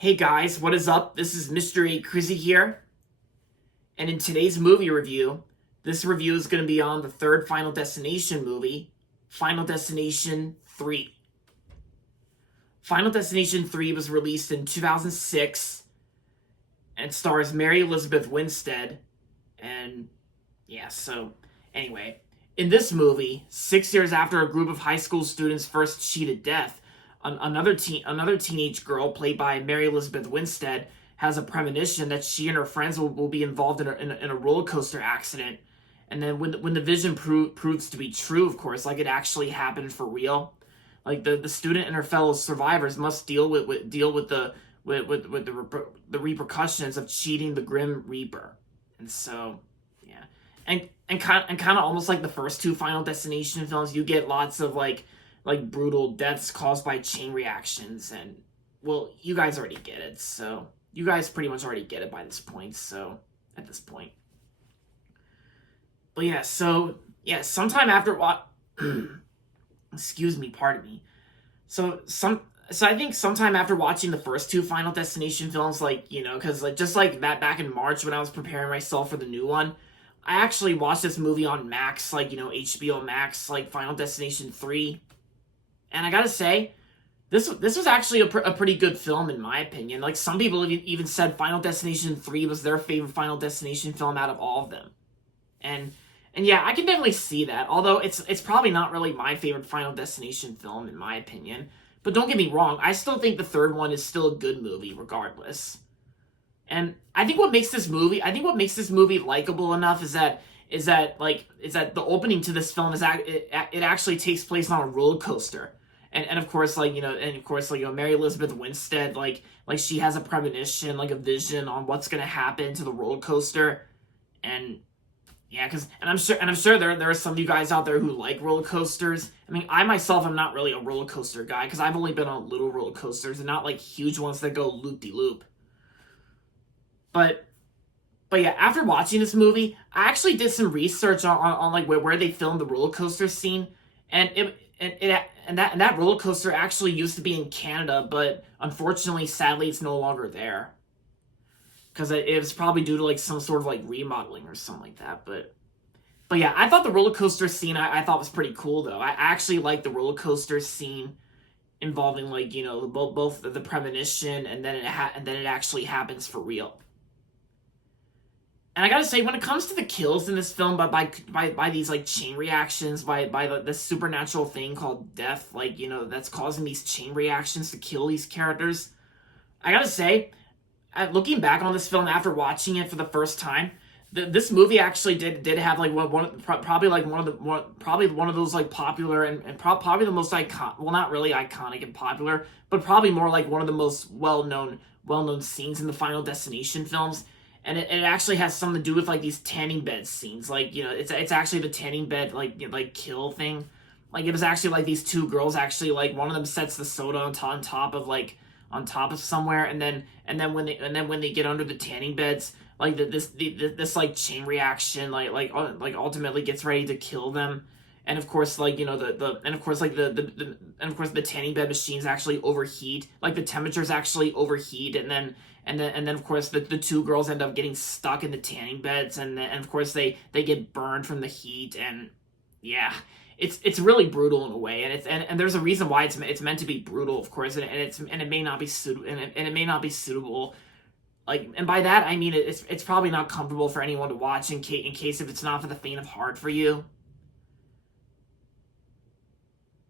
Hey guys, what is up? This is Mr. A. Crizzy here, and in today's movie review, this review is going to be on the third Final Destination movie, Final Destination 3. Final Destination 3 was released in 2006 and stars Mary Elizabeth Winstead, and anyway, in this movie, 6 years after a group of high school students first cheated death, another teenage girl, played by Mary Elizabeth Winstead, has a premonition that she and her friends will be involved in a roller coaster accident. And then when the vision proves to be true, of course, like it actually happened for real, like the student and her fellow survivors must deal with the repercussions of cheating the Grim Reaper. And so, yeah, and kind of almost like the first two Final Destination films, you get lots of like brutal deaths caused by chain reactions, and well, you guys already get it. So you guys pretty much already get it by this point. So at this point, but yeah, sometime after what, excuse me, pardon me. So I think sometime after watching the first two Final Destination films, because just like that back in March when I was preparing myself for the new one, I actually watched this movie on Max, HBO Max, Final Destination 3. And I gotta say, this was actually a pretty good film in my opinion. Like, some people even said Final Destination 3 was their favorite Final Destination film out of all of them. And yeah, I can definitely see that. Although it's probably not really my favorite Final Destination film in my opinion. But don't get me wrong, I still think the third one is still a good movie regardless. And I think what makes this movie likable enough is that the opening to this film it actually takes place on a roller coaster. And of course, Mary Elizabeth Winstead, she has a premonition, a vision on what's gonna happen to the roller coaster. And yeah, I'm sure there are some of you guys out there who like roller coasters. I mean, I myself am not really a roller coaster guy, because I've only been on little roller coasters and not huge ones that go loop-de-loop. But yeah, after watching this movie, I actually did some research on where they filmed the roller coaster scene, and that roller coaster actually used to be in Canada, but unfortunately, sadly, it's no longer there, because it was probably due to some sort of remodeling or something like that. But yeah, I thought the roller coaster scene I thought was pretty cool though. I actually liked the roller coaster scene involving both the premonition and then it actually happens for real. And I gotta say, when it comes to the kills in this film by these chain reactions, by the supernatural thing called death, that's causing these chain reactions to kill these characters, I gotta say, looking back on this film after watching it for the first time, this movie actually did have probably one of those popular and probably the most not really iconic and popular, but probably more one of the most well known scenes in the Final Destination films. And it actually has something to do with these tanning bed scenes. It's actually the tanning bed kill thing. It was actually these two girls actually one of them sets the soda on top of somewhere, and then when they get under the tanning beds, this chain reaction ultimately gets ready to kill them. And of course the tanning bed machines actually overheat, the temperatures actually overheat, and then of course the two girls end up getting stuck in the tanning beds, and of course they get burned from the heat. And yeah, it's really brutal in a way, and there's a reason why it's meant to be brutal, of course, and it may not be suitable. And by that I mean it's probably not comfortable for anyone to watch in case if it's not for the faint of heart for you.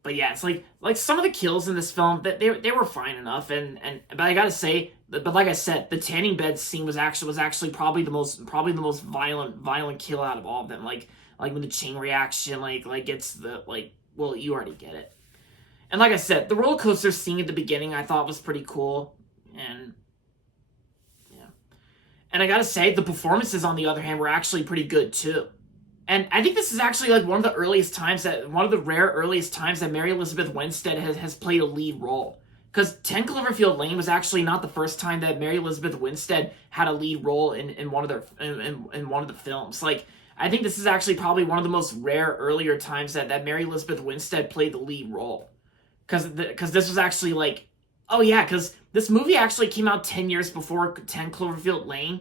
But yeah, it's some of the kills in this film that they were fine enough, but I gotta say, but like I said, the tanning bed scene was actually probably the most violent kill out of all of them. When the chain reaction gets well, you already get it. And like I said, the roller coaster scene at the beginning I thought was pretty cool, and yeah, and I gotta say, the performances on the other hand were actually pretty good too. And I think this is actually one of the rare earliest times that Mary Elizabeth Winstead has played a lead role. Because 10 Cloverfield Lane was actually not the first time that Mary Elizabeth Winstead had a lead role in one of the films. I think this is actually probably one of the most rare earlier times that Mary Elizabeth Winstead played the lead role. Because this was actually Oh yeah, because this movie actually came out 10 years before 10 Cloverfield Lane.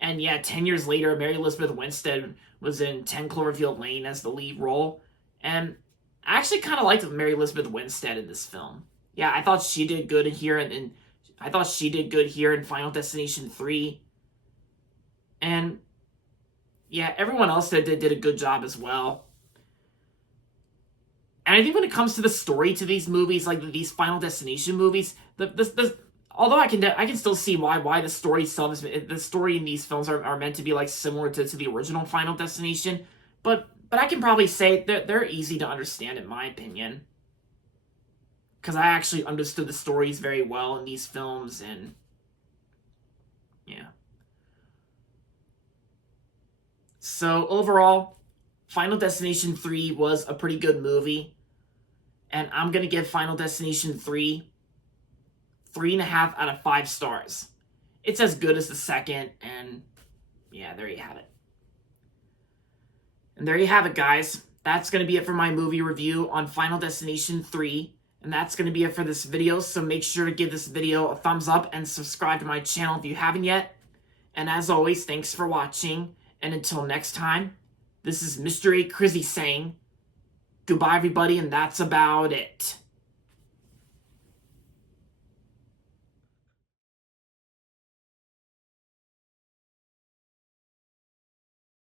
And yeah, 10 years later, Mary Elizabeth Winstead was in 10 Cloverfield Lane as the lead role. And I actually kind of liked Mary Elizabeth Winstead in this film. Yeah, I thought she did good in here, and I thought she did good here in Final Destination 3. And yeah, everyone else that did a good job as well. And I think when it comes to the story to these movies, like these Final Destination movies, although I can still see why the story the story in these films are meant to be like similar to the original Final Destination, but I can probably say that they're easy to understand in my opinion, because I actually understood the stories very well in these films, and yeah. So overall, Final Destination 3 was a pretty good movie, and I'm gonna give Final Destination 3 3.5 out of 5 stars. It's as good as the second, and yeah, there you have it. And there you have it, guys. That's going to be it for my movie review on Final Destination 3. And that's going to be it for this video, so make sure to give this video a thumbs up and subscribe to my channel if you haven't yet. And as always, thanks for watching, and until next time, this is Mr. A. Crizzy saying, goodbye everybody, and that's about it.